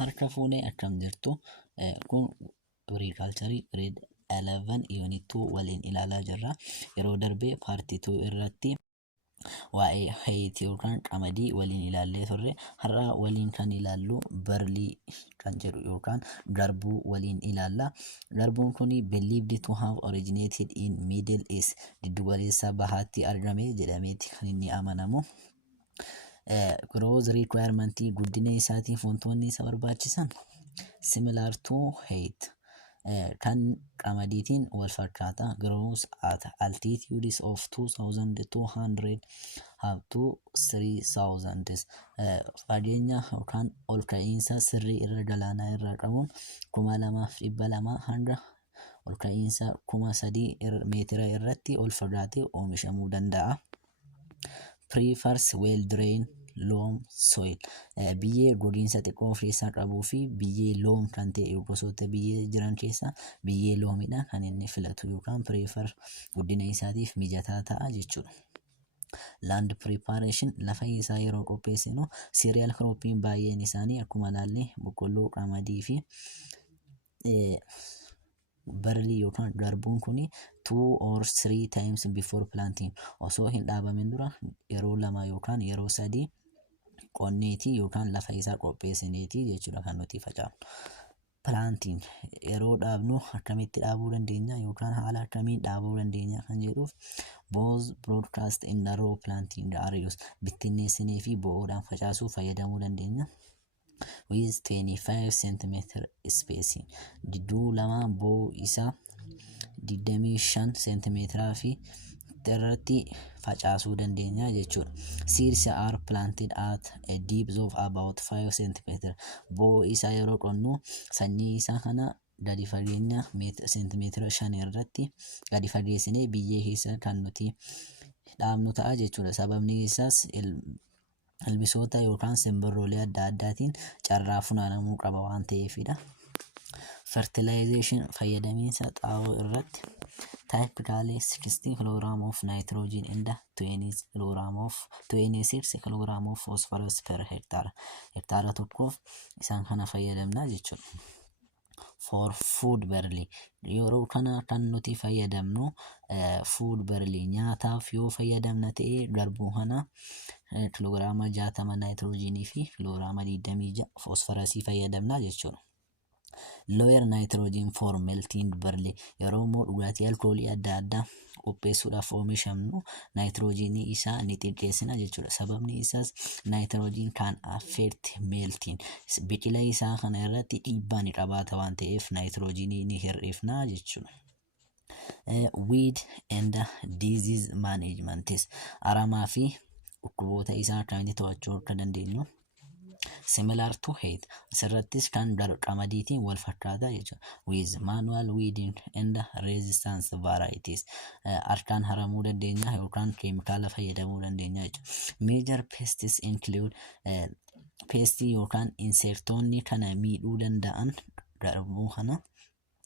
harka fuunee akkam jirtu kun agriculture grade 11 unit 2 waliin ilaalaa jirra. Yeroo darbee paartii 2 irratti waa'ee hayit yookaan qamadii waliin ilaallee turre. Har'a waliin kan ilaallu barlii kan jedhu yookaan garbuu waliin ilaalla. Garbuun kuni believed to have originated in Middle East, giddugaleessa bahaatti argame jedhameeti kan inni amanamu. Growth requirement guddina isaatiif wantoonni isa barbaachisan similar to hayit kan qamadiitiin wal fakkaata. Grows at altitudes of 2200 up to 3000 fageenya yookaan ol ka'iinsa sirrii irra galaanaa irraa qabuun 2200 hanga ol ka'iinsa 3000 meetira irratti ol fagaatee oomishamuu danda'a. Prefers well drained loam soil, biyyee gogiinsa xiqqoo of keessaa qabuu fi biyyee loom kan ta'e gosoota biyyee jiran keessaa biyyee loomidha kan inni filatu yookaan prefer guddina isaatiif mijataa ta'a jechuudha. Land preparation, lafa isaa yeroo qopheessinu cereal cropping baay'een isaanii akkuma ilaalle boqqolloo, qamadii fi barlii yookaan garbuun kuni 2 or 3 times before planting, osoo hin dhaabamin dura yeroo 2 yookaan yeroo 3 qonneetii yookaan lafa isaa qopheessineeti jechuudha kan nuti facaafnu. Planting, yeroo dhaabnu akkamitti dhaabuu dandeenya yookaan haala akkamiin dhaabuu dandeenya kan jedhuuf both broadcast in the row planting areas, bittinneessinee fi bo'oodhaan facaasuu fayyadamuu dandeenya. With 25 cm spacing, gidduu lama bo'oo isaa 25 cm fi irratti facaasuu dandeenya jechuudha. Seeds are planted at a depth of about 5 cm. Bo'oo isaa yeroo qonnu sanyii isaa kana gadi fageenya seentimeetira 5 irratti gadi fageessinee biyyee keessa kan nuti dhaabnu ta'a jechuudha. Sababni isaas ilbiisota yookaan simbirroolee adda addaatiin carraa funaanamuu qaba waan ta'eefidha. Fertilization, fayyadamiinsa xaa'oo irratti typically 60 kg of nitrogen and 26 kg of phosphorus per hectare. Hektaara tokkoof isaan kana fayyadamna jechuudha. For food barley, yeroo kana kan nuti fayyadamnu food barley nyaataaf yoo fayyadamna ta'e garbuu kana kiloogiraama 60 nitrogenii fi kiloogiraama 26 phosphorusii fayyadamna jechuudha. Lower nitrogen for melting barley, yeroo immoo dhugaatii alkoolii adda addaa qopheessuudhaaf oomishamnu nitrogenii isaa ni xiqqeessina jechuudha. Sababni isaas nitrogen kan affect melting, biqila isaa kana irratti dhiibbaa ni qabaata waan ta'eef nitrogenii ni hir'ifna jechuudha. Weed and disease management, aramaa fi dhukkuboota isaa akkamitti to'achuu akka dandeenyu similar to hayit, asirrattis kan qamadiitiin wal fakkaata jechuudha. With manual weeding and resistance varieties, harkaan haramuu dandeenya yookaan keemikaala fayyadamuu dandeenya jechuudha. Major pests include pestii yookaan insektoonni kana miidhuu danda'an garbuu kana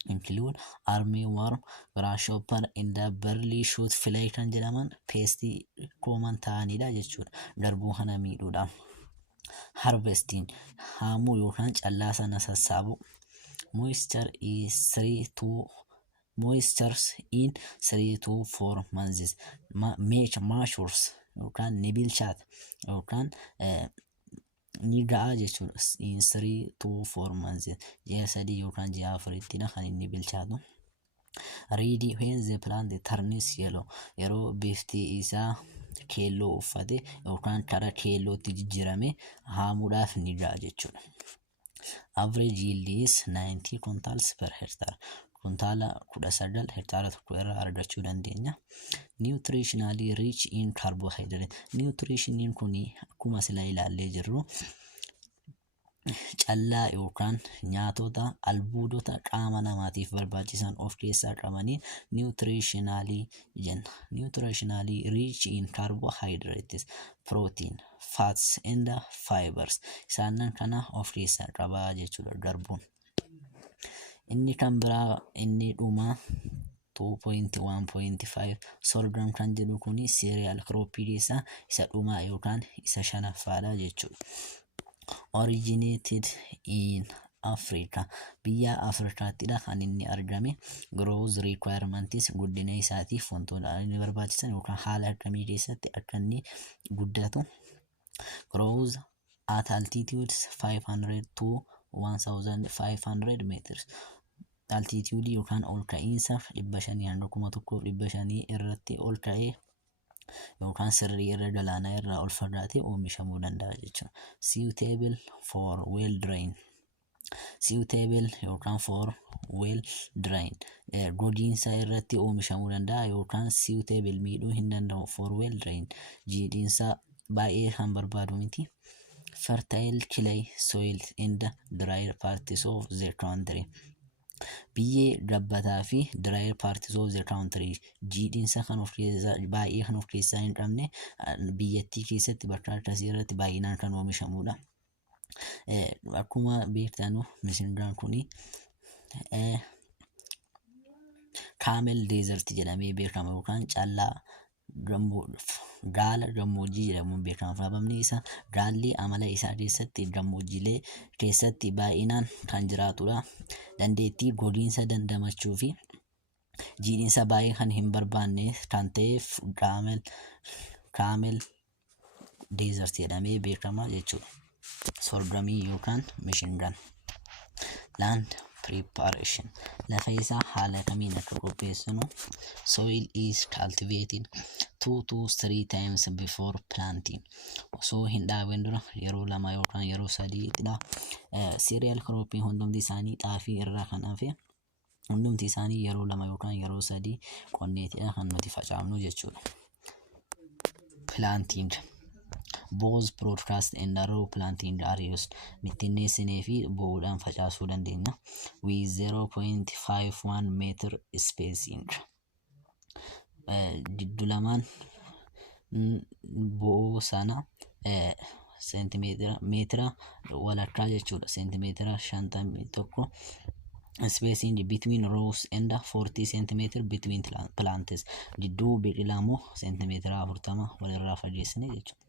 include armyworm, grasshopper and barley shoot fly kan jedhaman pestii common ta'anidha jechuudha garbuu kana miidhuudhaaf. Harvesting, haamuu yookaan callaa sana sassaabu. Moisture in 3 to 4 months. Matures yookaan ni bilchaata yookaan ni ga'a jechuudha. In 3 to 4 months, ji'a 3 yookaan ji'a 4ttidha kan inni bilchaatu. Ready when the plant turns yellow, yeroo bifti isaa keelloo uffate yookaan kara keellootti jijjiirame haamuudhaaf ni ga'a jechuudha. Average yield is 90 quintals per hectare, kuntaala 19 hektaara tokko irraa argachuu dandeenya. Nutritionally rich in carbohydrate, nutritioniin kuni akkuma sila ilaallee jirru callaa yookaan nyaatota albuudota qaama namaatiif barbaachisan of keessaa qabaniin nutritionally jenna. Nutritionally rich in carbohydrates, protein, fats and fibers, isaanan kana of keessaa qabaa jechuudha garbuun. Inni kan biraa inni dhuma 2.1.5 sorghum kan jedhu kuni cereal crop isa dhumaa yookaan isa shanaffaadha jechuudha. originated in Africa. Biyya Afrikaattiidha kan inni argame. Growth requirements guddina isaatiif wantoota inni barbaachisan yookaan haala akkamii keessatti akka inni guddatu. Grows at altitudes 500 to 1500 meters. Altitude yookaan ol ka'iinsa 500 hanga 1500 irratti ol ka'ee yookaan sirrii irra galaanaa irraa ol fagaatee oomishamuu danda'a jechuudha. Suitable for well drain. Suitable yookaan for well drain. Gogiinsa irratti oomishamuu danda'a yookaan suitable miidhuu hin danda'u for well drain. Jiidhinsa baay'ee kan barbaadu miti. Fertile clay soil in the drier parts of the country. Biyyee gabbataa fi drier parts of the country jiidhinsa kan of keessaa baay'ee kan of keessaa hin qabne biyyattii keessatti bakka akkasii irratti baay'inaan kan oomishamudha. Akkuma beektanu misirgaan kuni camel desert jedhamee beekama yookaan callaa gaala gammoojjii jedhamuun beekama. Sababni isaa gaalli amala isaa keessatti gammoojjiilee keessatti baay'inaan kan jiraatudha. Dandeettii gogiinsa dandamachuu fi jiidhinsa baay'ee kan hin barbaanne kan ta'eef camel desert jedhamee beekama jechuudha. Sorghumii yookaan mishingan. Land preparation. Lafa isaa haala kamiin akka qopheessinu. Soil is cultivated 2 to 3 times before planting. Osoo hin dhaabin dura yeroo 2 yookaan yeroo 3 cereal cropping hundumti isaanii xaafii irraa kan hafe hundumti isaanii yeroo 2 yookaan yeroo 3 qonneetidha kan nuti facaafnu jechuudha. Planting. Both broadcast and row planting are used. Mittinneessinee fi bo'uudhaan facaasuu dandeenya. With 0.51 meter spacing. Jiddu lamaan bo'oo sana meetira walakkaa jechuudha. Seentimeetira 51 spacing between rows and 40 centimeter between plants. Jidduu biqilaa immoo seentimeetira 40 walirraa fageessine jechuudha.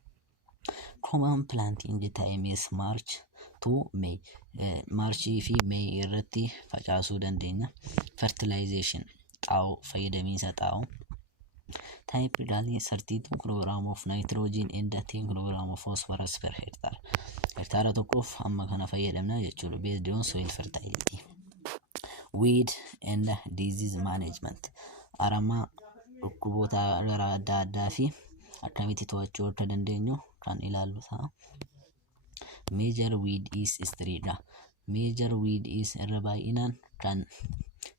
Common planting time is March to May. March fi May irratti facaasuu dandeenya. Fertilization. Xaa'oo fayyadamiinsa xaa'oo. Typically 32 kg of nitrogen and 10 kg of phosphorus per hectare. Hektaara tokkoof amma kana fayyadamna jechuudha. Based on soil fertility. Weed and disease management. Aramaa dhukkuboota garaa adda addaa fi akkamitti to'achuu akka dandeenyu kan ilaallu ta'a. Major weed is striga. Major weed is irra baay'inaan kan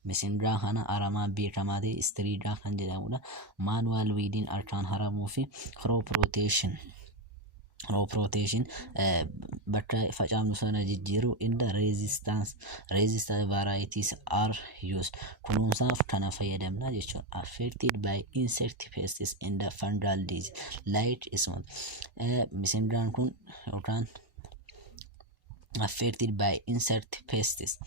misingaa kana aramaa beekamaa ta'e striga kan jedhamudha. Manual weeding harkaan haramuu fi crop rotation. Crop rotation bakka facaafnu sana jijjiiruu in the resistant varieties are used. Kunuunsaaf kana fayyadamna jechuudha. Affected by insect pests and the fungal disease like isman. Misingaan kun yookaan affected by insect pests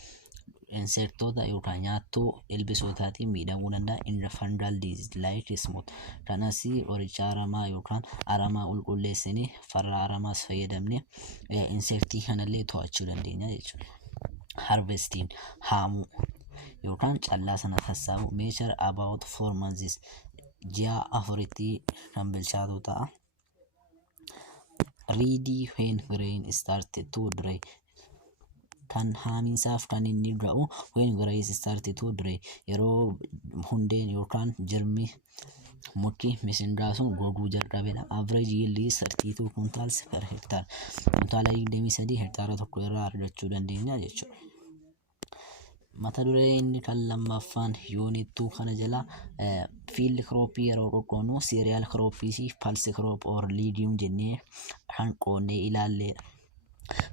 insektoota yookaan nyaattoo ilbisootaatiin miidhamuu danda'a. In the fungal disease like smooth. Kanas qoricha aramaa yookaan aramaa qulqulleessinee farra aramaas fayyadamne insektii kanallee to'achuu dandeenya jechuudha. Harvesting. Haamuu yookaan callaa sana sassaabuu. Measure about 4 months. Ji'a 4tti kan bilchaatu ta'a. Ready when grain started to dry. Kan haamiinsaaf kan inni ga'u when grain started to dry. Yeroo hundeen yookaan jirmi muki misingaa sun goguu jalqabedha. Average yield is 32 quintals per hectare. Kuntaala 23 hektaara tokko irraa argachuu dandeenya jechuudha. Mata duree inni kan lammaffaan unit 2 kana jala field crop yeroo qoqqoodnu cereal croppii fi pulse crop or legume jennee kan qoonnee ilaalledha.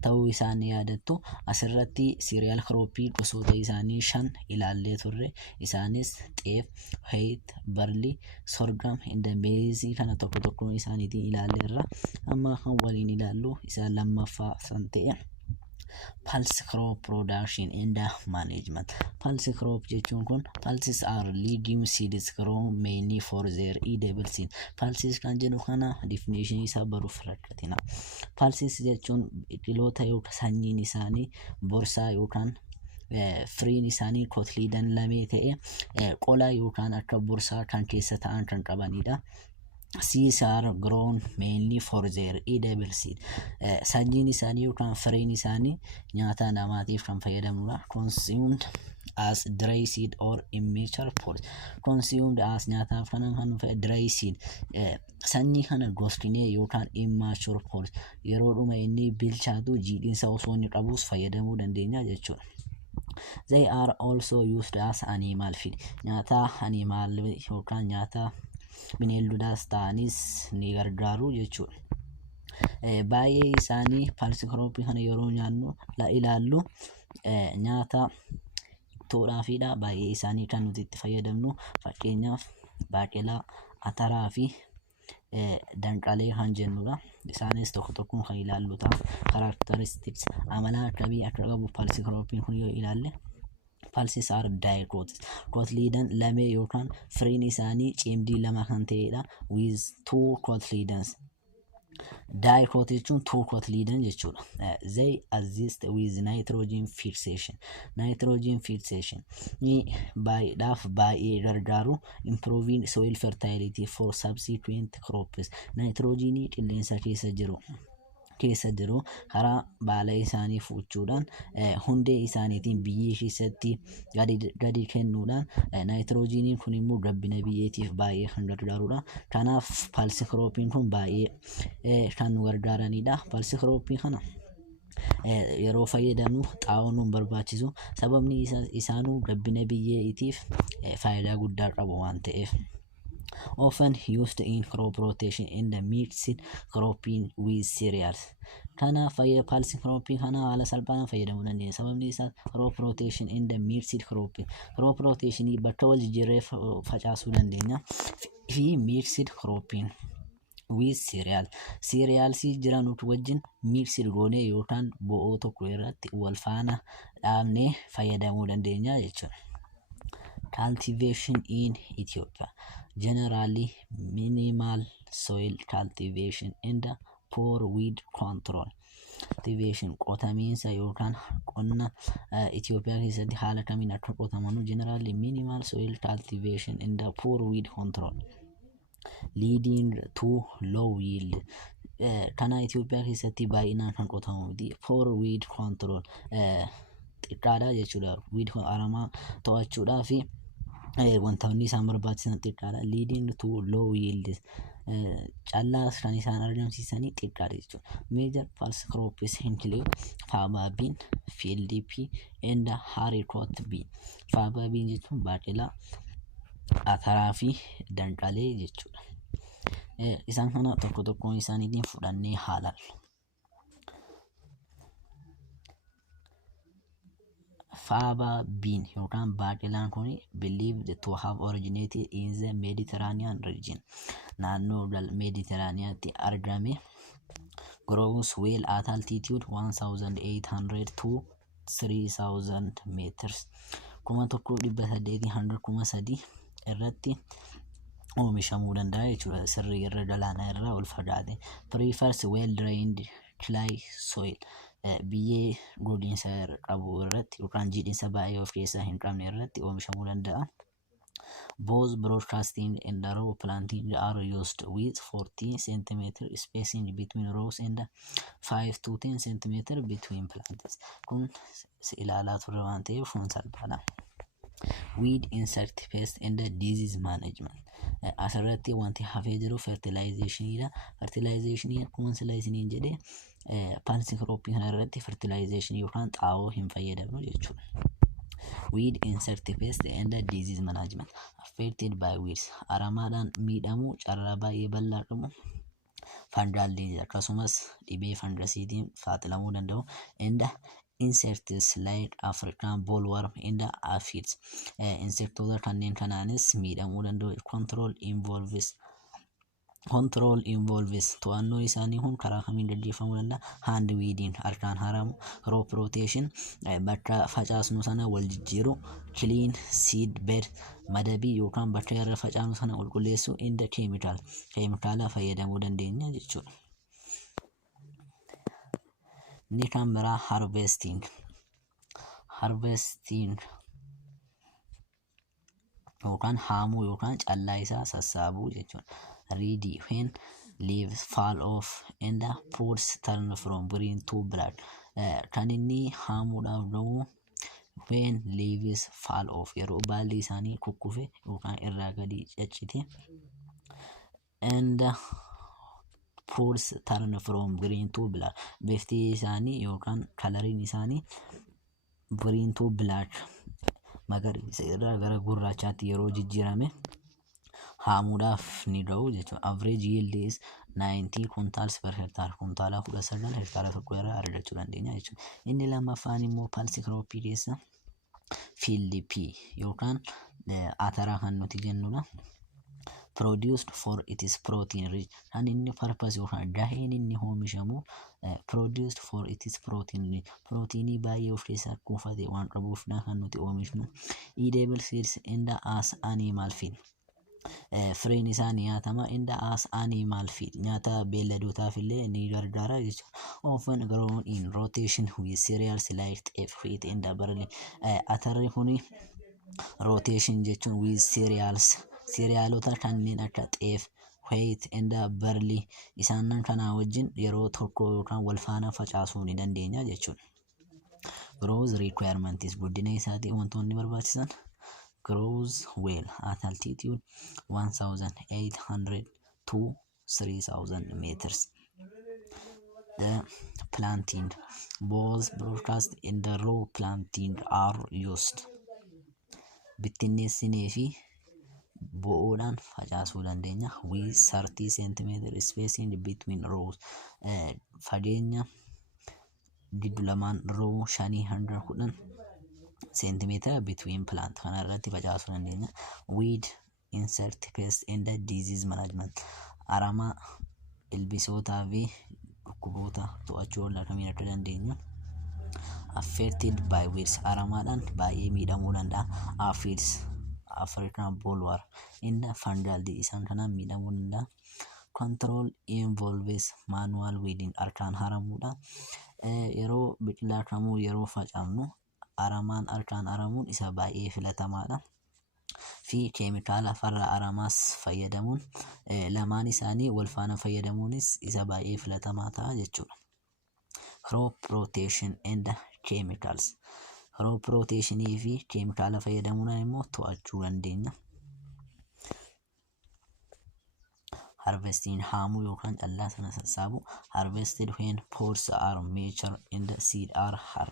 Ta'uu isaanii yaadattu asirratti cereal croppii gosoota isaanii 5 ilaallee turre. Isaanis xeef, wheat, barley, sorghum, maize kana tokko tokkoon isaaniitiin ilaalleerra. Amma kan waliin ilaallu isa lammaffaa san ta'e pulse crop production and management. Pulse crop jechuun kun pulses are legume seeds grown mainly for their edible seed. Pulses kan jedhu kana definition isaa baruuf rakkatina. Pulses jechuun biqiloota yookaan sanyiin isaanii borsaa yookaan firiin isaanii kotliidhaan lamee ta'e qola yookaan akka borsaa kan keessa ta'an kan qabanidha. Seeds are grown mainly for their edible seed. Sanyiin isaanii yookaan firiin isaanii nyaata namaatiif kan fayyadamudha. Consumed as dry seed or immature pods. Consumed as nyaataaf kan dry seed sanyii kana goskine yookaan immature pods yeroo dhuma inni bilchaatu jiidhinsa osoo inni qabuus fayyadamuu dandeenya jechuudha. They are also used as animal feed. Nyaata animal yookaan nyaata bineeldotaas ta'anis ni gargaaru jechuudha. Baay'ee isaanii pulse crop kana yeroo nyaannu ilaallu nyaata toodhaafiidha. Baay'ee isaanii kan nuti itti fayyadamnu fakkeenyaaf baaqelaa, ataraa fi danqalee kan jennudha. Isaanis tokko tokkoon kan ilaallu ta'a. Characteristics amala akkamii akka qabu pulse crop kun yoo ilaalle pulses are dicot. Kotliidhaan lamee yookaan firiin isaanii cimdii lama kan ta'edha. With two cotyledons. Dicot jechuun two cotyledon jechuudha. They assist with nitrogen fixation. Nitrogen fixation baay'eedhaaf baay'ee gargaaru. Improving soil fertility for subsequent crops. Nitrogenii qilleensa keessa jiru karaa baala isaanii fuuchuudhaan hundee isaaniitiin biyyee keessatti gadi kennuudhaan nitroogeniin kun immoo gabbina biyyeetiif baay'ee kan gargaarudha. Kanaaf pulse crop kun baay'ee kan nu gargaaranidha. Pulse crop kana yeroo fayyadamnu xaa'oo nu barbaachisu sababni isaanuu gabbina biyyeetiif faayidaa guddaa qabu waan ta'eef. Often used in crop rotation in the mixed cropping with cereals. Kana pulse crop kana haala salphaan fayyadamuu dandeenya. Sababni isaa crop rotation in the mixed cropping. Crop rotation bakka wal jijjiirree facaasuu dandeenya. Fi mixed cropping with cereal. Cereals jiran wajjin mixed goonee yookaan bo'oo tokko irratti wal faana dhaabnee fayyadamuu dandeenya jechuudha. Cultivation in Ethiopia. Generally minimal soil cultivation and poor weed control. Cultivation qotamiinsa yookaan qonna Itoophiyaa keessatti haala kamiin akka qotamanu generally minimal soil cultivation and poor weed control leading to low yield. Kana Itoophiyaa keessatti baay'inaan kan qotamu poor weed control xiqqaadha jechuudha. Weed aramaa to'achuudhaa fi wantoonni isaan barbaachisan xiqqaadha. Leading to low yield callaas kan isaan argamsiisanii xiqqaadha jechuudha. Major pulse crops include faba bean, field pea and haricot bean. Faba bean jechuun baaqelaa, ataraa fi danqalee jechuudha. Isaan kana tokko tokkoon isaaniitiin fudhannee haalalla. Faba bean yookaan baaqelaan kun believed to have originated in the Mediterranean region. Naannoo Mediterraneantti argame. Grows well at altitude 1,800 to 3,000 meters. 1,800 hanga 3,000 irratti oomishamuu danda'a jechuudha. Sirrii irra galaana irraa ol fagaate. Prefers well drained clay soil. Biyyee godinsa qabu irratti yookaan jiidhinsa baay'ee of keessaa hin qabne irratti oomishamuu danda'a. Both broadcasting and row planting are used with 40 cm spacing between rows and 5 to 10 cm between plants. Kun ilaalaa turre waan ta'eef kun salphaadha. Weed insect pest and disease management. Asirratti wanti hafee jiru fertilizationidha. Fertilizationii akkuma sila isiniin jedhee pulse crop kana irratti fertilization yookaan xaa'oo hin fayyadamnu jechuudha. Weed insect pest and disease management affected by weeds. Aramaadhaan miidhamuu carraa baay'ee bal'aa qabu. Fungal disease akkasumas dhibee fangasiitiin saaxilamuu danda'u. And insects like African bollworm and aphids. Insektota kanneen kanaanis miidhamuu danda'u. Control involves Control involves to'annoo isaanii kun karaa kamiin gaggeeffamuu danda'a? Hand weeding harkaan haramu, crop rotation bakka facaasnu sana wal jijjiiru, clean seed bed madabii yookaan bakka irra facaasnu sana qulqulleessu, in the chemical keemikaala fayyadamuu dandeenya jechuudha. Inni kan biraa harvesting yookaan haamuu yookaan callaa isaa sassaabuu jechuudha. Ready when leaves fall off and the pods turn from green to black. Kan inni haamuudhaaf ta'u when leaves fall off yeroo baalli isaanii kukkufe yookaan irraa gadi caccite, and the pods turn from green to black bifti isaanii yookaan kalariin isaanii green to black magariisa irraa gara gurraachaatti yeroo jijjiirame haamuudhaaf ni ga'u jechuudha. Average yield is 90 kuntaalс per hektaar, kuntaala 19 hektaara tokko irraa argachuu dandeenya jechuudha. Inni lammaffaan immoo palsi kirooppii keessa field pea yookaan ataraa kan nuti jennudha. Produced for its protein rich, kan inni purpose yookaan gaheen inni oomishamu produced for its protein rich, proteinii baay'ee of keessaa kuufate waan qabuufidha kan nuti oomishnu. Edible seeds and as animal feed, firiin isaa ni nyaatama. And as animal feed, nyaata beelladootaaf illee ni gargaara jechuudha. Often grown in rotation with cereals like teff, wheat and barley. Atarri kuni rotation jechuun with cereals, cerealota kanneen akka teef, wheat and barley isaan kana wajjin yeroo tokko yookaan wal faana facaasuu ni dandeenya jechuudha. Growth requirements, guddina isaatii wantoonni barbaachisan grows well at altitude 1800 to 3000 meters. The planting, both broadcast and the raw planting are used. Bittinneessinee fi bo'oodhaan facaasuu dandeenya. With 30 cm spacing between rows, fageenya giddu lamaan row 5 hanga 10 cm between plant kana irratti facaasuu dandeenya. Weed, insect, pest and disease management, aramaa, ilbiisootaa fi dhukkuboota to'achuu kamiin akka dandeenya. Affected by weeds, aramaadhaan baay'ee miidhamuu danda'a. Aphids, African bollworm, inni fungal isaan kanaan miidhamuu danda'a. Control involves manual weeding, harkaan haramuudha. Yeroo biqilaa kamuu yeroo facaafnu aramaan harkaan haramuun isa baay'ee filatamaadha. Fi keemikaala farra aramaas fayyadamuun lamaan isaanii wal faana fayyadamuunis isa baay'ee filatamaa ta'a jechuudha. Crop rotation and chemicals, crop rotationii fi keemikaala fayyadamuudhaan immoo to'achuu dandeenya. Harvesting, haamuu yookaan callaa sana sassaabu. Harvested when pods are mature and seed are hard,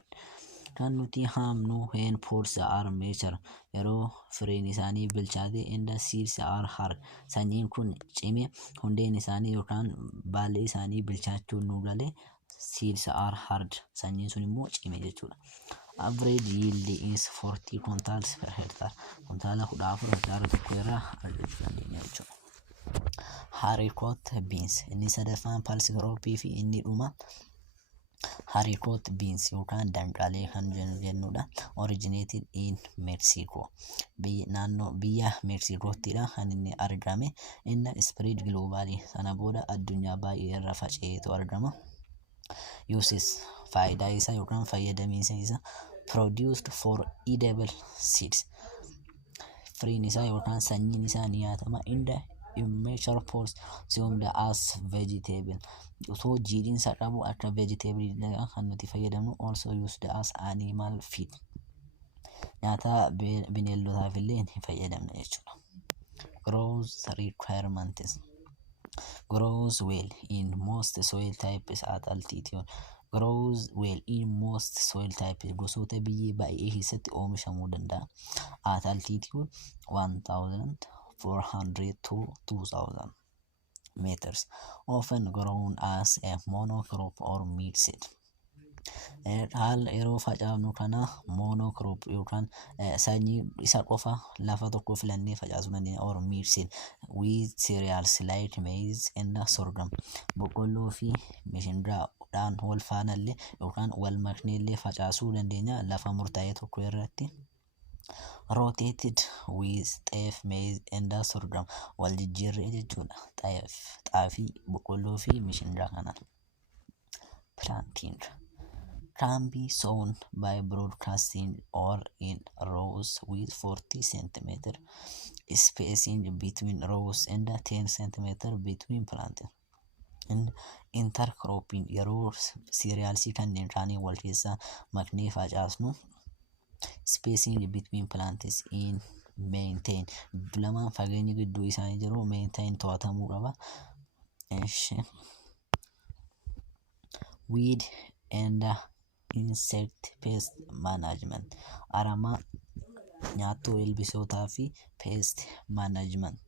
kan nuti haamnu when pods are mature yeroo firiin isaanii bilchaate and seeds are hard, sanyiin kun cime hundeen isaanii yookaan baalli isaanii bilchaachuun nu galee seeds are hard, sanyiin sun immoo cime jechuudha. Average yield is 40 quintals per hectare, kuntaala 14 hektaara tokko irraa argachuu dandeenya jechuudha. Haricot beans, inni sadaffaan palsi kirooppii fi inni dhuma haricot beans yookaan danqaalee kan jennudha. Originated in Mexico, naannoo biyya Mexicottidha kan inni argame. Inni spread globally, sana booda addunyaa baay'ee irra faca'eetu argama. Uses, faayidaa isaa yookaan fayyadamiinsa isaa. Produced for edible seeds, firiin isaa yookaan sanyiin isaa ni nyaatama. In the immature pods consumed as vegetable, osoo jiidhinsa qabu akka vegetable kan nuti fayyadamnu. Also used as animal feed, nyaata bineeldotaaf illee ni fayyadamna jechuudha. Growth requirements, grows well in most soil types at altitude, grows well in most soil types, gosoota biyyee baay'ee keessatti oomishamuu danda'a. At altitude 1400 to 2000 meters, often grown as a monocrop or mixed. haala yeroo facaafnu kana monocrop yookaan sanyii isa qofa lafa tokko filannee facaasuu dandeenya or mixing with cereals like maize and sorghum boqqolloo fi mishingaadhaan wal faanallee yookaan wal makneellee facaasuu dandeenya lafa murtaa'e tokko irratti. Rotated with xeef maize and sorghum wal jijjiirree jechuudha xaafii boqqolloo fi mishingaa kanaan. Planting can be sown by broadcasting or in rows with 40 cm spacing between rows and 10 cm between planting. And intercropping yeroo cereals kanneen kaanii wal keessa maknee facaasnu spacing between plants in maintain lamaan fageenyi gidduu isaanii jiru maintain to'atamuu qaba. Weed and insect pest management aramaa nyaattoo ilbiisootaa fi pest management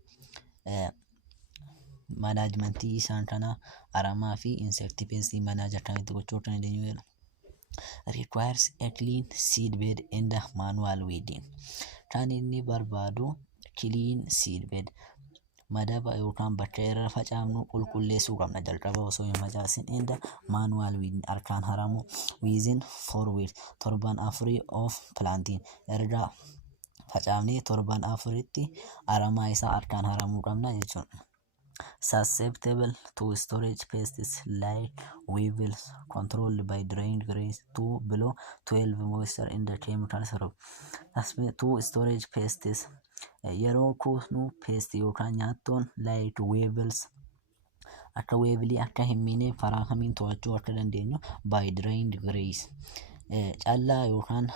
manaajmentii isaan kana aramaa fi insect pest manage akkamitti gochuu akka dandeenyu requires a clean seedbed and manual weeding. Kan inni barbaadu clean seedbed madaba yookaan bakka irra facaafnu qulqulleessuu qabna jalqaba osoo hin facaasin and manual weeding harkaan haramu within 4 weeks torban 4 of planting erga facaafnee torban 4tti aramaa isaa harkaan haramuu qabna jechuudha. Susceptible to storage pests like weevils controlled by drained grains to below 12 moisture in the chemical syrup. To storage pests yeroo kuusnu pest yookaan nyaattoon like weevils akka weevilii akka hin miine karaa kamiin to'achuu akka dandeenyu by drained grains callaa yookaan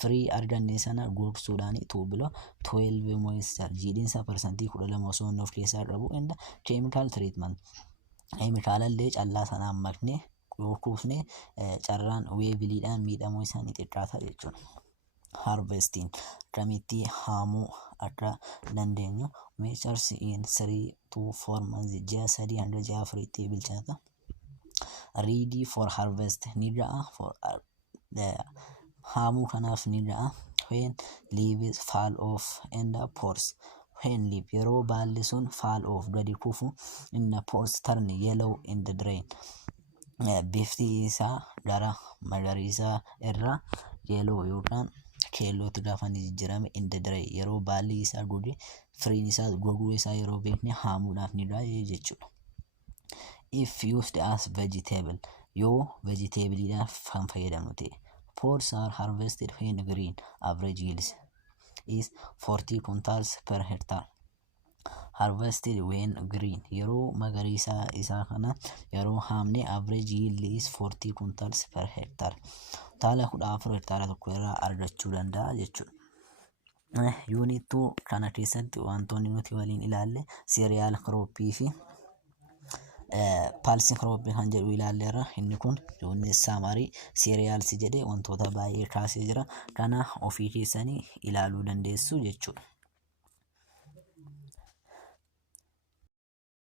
firii arganne sana gogsuudhaan below 12 moisture jiidhinsa % 12 osoo of keessaa qabu and chemical treatment keemikaalallee callaa sanaan maknee yoo kuusne carraan weeviliidhaan miidhamuu isaanii xiqqaata jechuudha. Harvesting akkamitti haamuu akka dandeenyu measures in 3 to 4 months ji'a 3 hanga ji'a 4tti bilchaata. Ready for harvest ni ga'a for haamuu kanaaf ni ga'a when leaves fall off and pores when leaf yeroo baalli sun fall off gadi kufu in the pores turn yellow in the drain bifti isaa gara magariisaa irraa yellow yookaan keellootti gaafa inni jijjiirame in the drain yeroo baalli isaa goge firiin isaa goguu isaa yeroo beekne haamuudhaaf ni ga'a jechuudha. If used as vegetable yoo vegetabiliidhaaf kan fayyadamnu ta'e pods are harvested when green average yields is 40 quintals per hectare. Harvested when green yeroo magariisa isaa kana yeroo haamne average yield is 40 quintals per hectare taala 14 hektaara tokko irraa argachuu danda'a jechuudha. Unit 2 kana keessatti wantoonni nuti waliin ilaalle cereal croppii fi pulse crop kan jedhu ilaalleerra. Inni kun unit summary cereals jedhee wantoota baay'ee kaasee jira kana ofii keessanii ilaaluu dandeessu jechuudha.